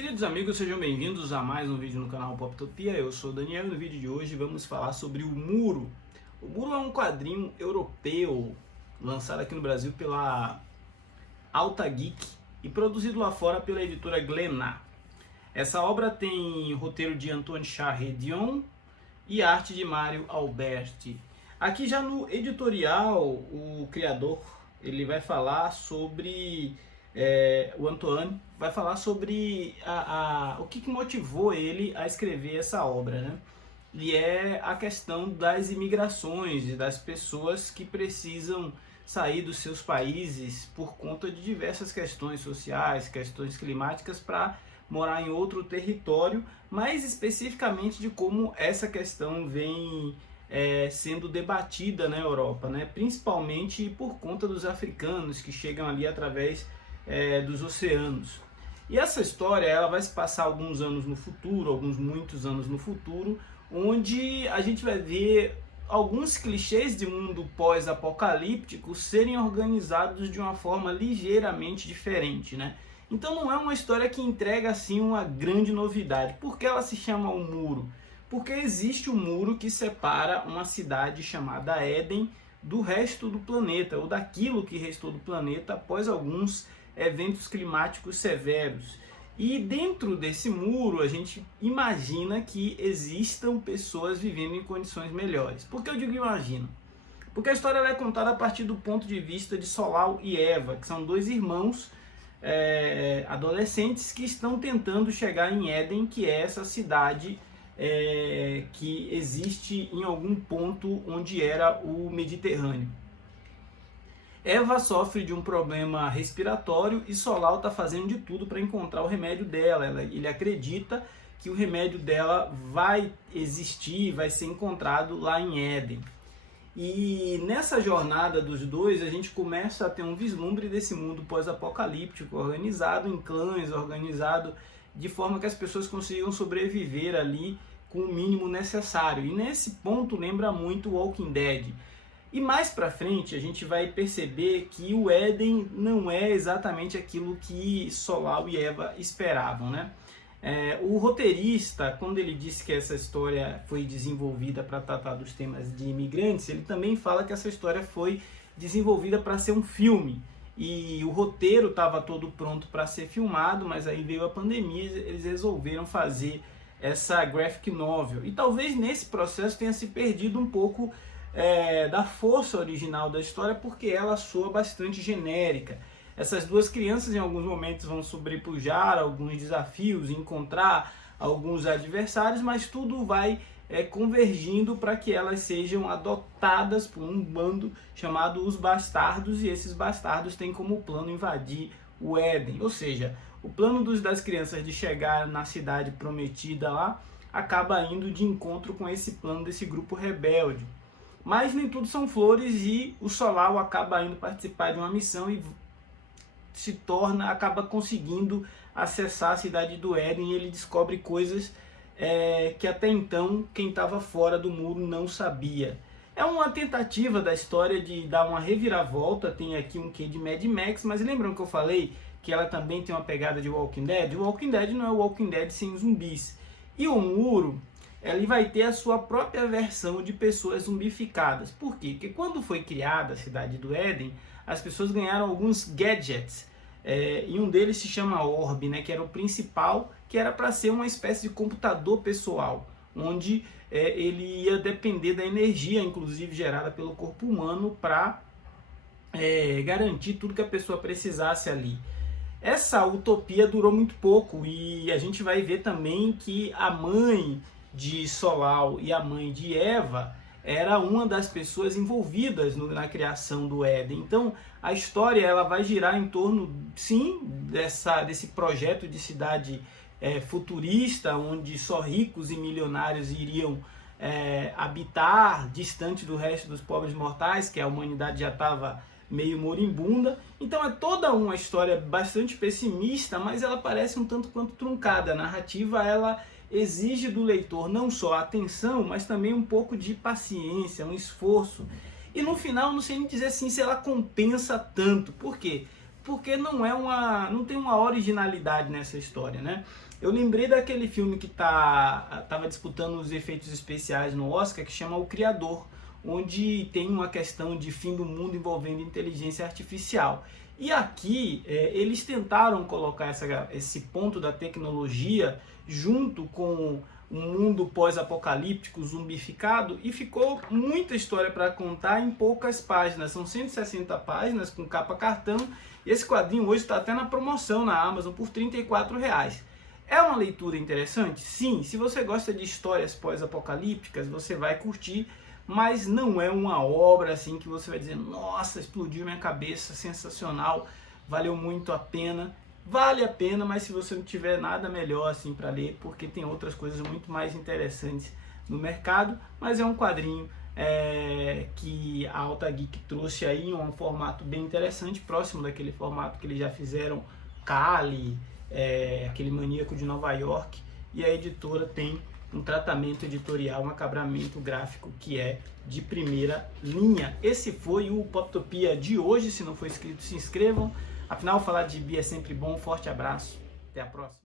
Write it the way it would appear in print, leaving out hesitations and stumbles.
Queridos amigos, sejam bem-vindos a mais um vídeo no canal Poptopia. Eu sou o Daniel e no vídeo de hoje vamos falar sobre O Muro. O Muro é um quadrinho europeu lançado aqui no Brasil pela Alta Geek e produzido lá fora pela editora Glénat. Essa obra tem roteiro de Antoine Charret-Dion e arte de Mário Alberti. Aqui já no editorial, o criador ele vai falar sobre... o Antoine vai falar sobre o que motivou ele a escrever essa obra, né? E é a questão das imigrações e das pessoas que precisam sair dos seus países por conta de diversas questões sociais, questões climáticas, para morar em outro território, mais especificamente de como essa questão vem sendo debatida na Europa, né? Principalmente por conta dos africanos que chegam ali através dos oceanos. E essa história ela vai se passar alguns anos no futuro, muitos anos no futuro, onde a gente vai ver alguns clichês de mundo pós-apocalíptico serem organizados de uma forma ligeiramente diferente, né? Então não é uma história que entrega assim uma grande novidade. Por que ela se chama O Muro? Porque existe um muro que separa uma cidade chamada Éden do resto do planeta, ou daquilo que restou do planeta após alguns eventos climáticos severos. E dentro desse muro a gente imagina que existam pessoas vivendo em condições melhores. Por que eu digo imagino? Porque a história ela é contada a partir do ponto de vista de Solal e Eva, que são dois irmãos adolescentes que estão tentando chegar em Éden, que é essa cidade que existe em algum ponto onde era o Mediterrâneo. Eva sofre de um problema respiratório e Solal está fazendo de tudo para encontrar o remédio dela. Ele acredita que o remédio dela vai existir, vai ser encontrado lá em Éden. E nessa jornada dos dois, a gente começa a ter um vislumbre desse mundo pós-apocalíptico, organizado em clãs, organizado de forma que as pessoas consigam sobreviver ali com o mínimo necessário. E nesse ponto lembra muito Walking Dead. E mais pra frente a gente vai perceber que o Éden não é exatamente aquilo que Solal e Eva esperavam, né? O roteirista, quando ele disse que essa história foi desenvolvida para tratar dos temas de imigrantes, ele também fala que essa história foi desenvolvida para ser um filme. E o roteiro estava todo pronto para ser filmado, mas aí veio a pandemia e eles resolveram fazer essa graphic novel. E talvez nesse processo tenha se perdido um pouco da força original da história, porque ela soa bastante genérica. Essas duas crianças em alguns momentos vão sobrepujar alguns desafios, encontrar alguns adversários, mas tudo vai convergindo para que elas sejam adotadas por um bando chamado Os Bastardos, e esses bastardos têm como plano invadir o Éden. Ou seja, o plano das crianças de chegar na cidade prometida lá acaba indo de encontro com esse plano desse grupo rebelde. Mas nem tudo são flores e o Solal acaba indo participar de uma missão e acaba conseguindo acessar a cidade do Éden, e ele descobre coisas que até então quem estava fora do muro não sabia. É uma tentativa da história de dar uma reviravolta, tem aqui um quê de Mad Max, mas lembram que eu falei que ela também tem uma pegada de Walking Dead? O Walking Dead não é o Walking Dead sem zumbis. E o muro, ele vai ter a sua própria versão de pessoas zumbificadas. Por quê? Porque quando foi criada a cidade do Éden, as pessoas ganharam alguns gadgets. E um deles se chama Orb, né, que era o principal, que era para ser uma espécie de computador pessoal, onde ele ia depender da energia, inclusive gerada pelo corpo humano, para garantir tudo que a pessoa precisasse ali. Essa utopia durou muito pouco, e a gente vai ver também que a mãe de Solal e a mãe de Eva era uma das pessoas envolvidas na criação do Éden. Então a história ela vai girar em torno, sim, desse projeto de cidade futurista, onde só ricos e milionários iriam habitar, distante do resto dos pobres mortais, que a humanidade já estava meio moribunda. Então é toda uma história bastante pessimista, mas ela parece um tanto quanto truncada. A narrativa ela exige do leitor não só atenção, mas também um pouco de paciência, um esforço. E no final, não sei nem dizer assim se ela compensa tanto. Por quê? porque não tem uma originalidade nessa história, né? Eu lembrei daquele filme que tava disputando os efeitos especiais no Oscar, que chama O Criador, onde tem uma questão de fim do mundo envolvendo inteligência artificial. E aqui eles tentaram colocar esse ponto da tecnologia junto com um mundo pós-apocalíptico, zumbificado, e ficou muita história para contar em poucas páginas. São 160 páginas com capa cartão, e esse quadrinho hoje está até na promoção na Amazon por R$ 34,00. É uma leitura interessante? Sim, se você gosta de histórias pós-apocalípticas, você vai curtir, mas não é uma obra assim que você vai dizer, nossa, explodiu minha cabeça, sensacional, valeu muito a pena. Vale a pena, mas se você não tiver nada melhor assim para ler, porque tem outras coisas muito mais interessantes no mercado, mas é um quadrinho que a Alta Geek trouxe aí em um formato bem interessante, próximo daquele formato que eles já fizeram, Kali, aquele Maníaco de Nova York, e a editora tem um tratamento editorial, um acabamento gráfico que é de primeira linha. Esse foi o Poptopia de hoje. Se não for inscrito, se inscrevam. Afinal, falar de bi é sempre bom. Forte abraço. Até a próxima.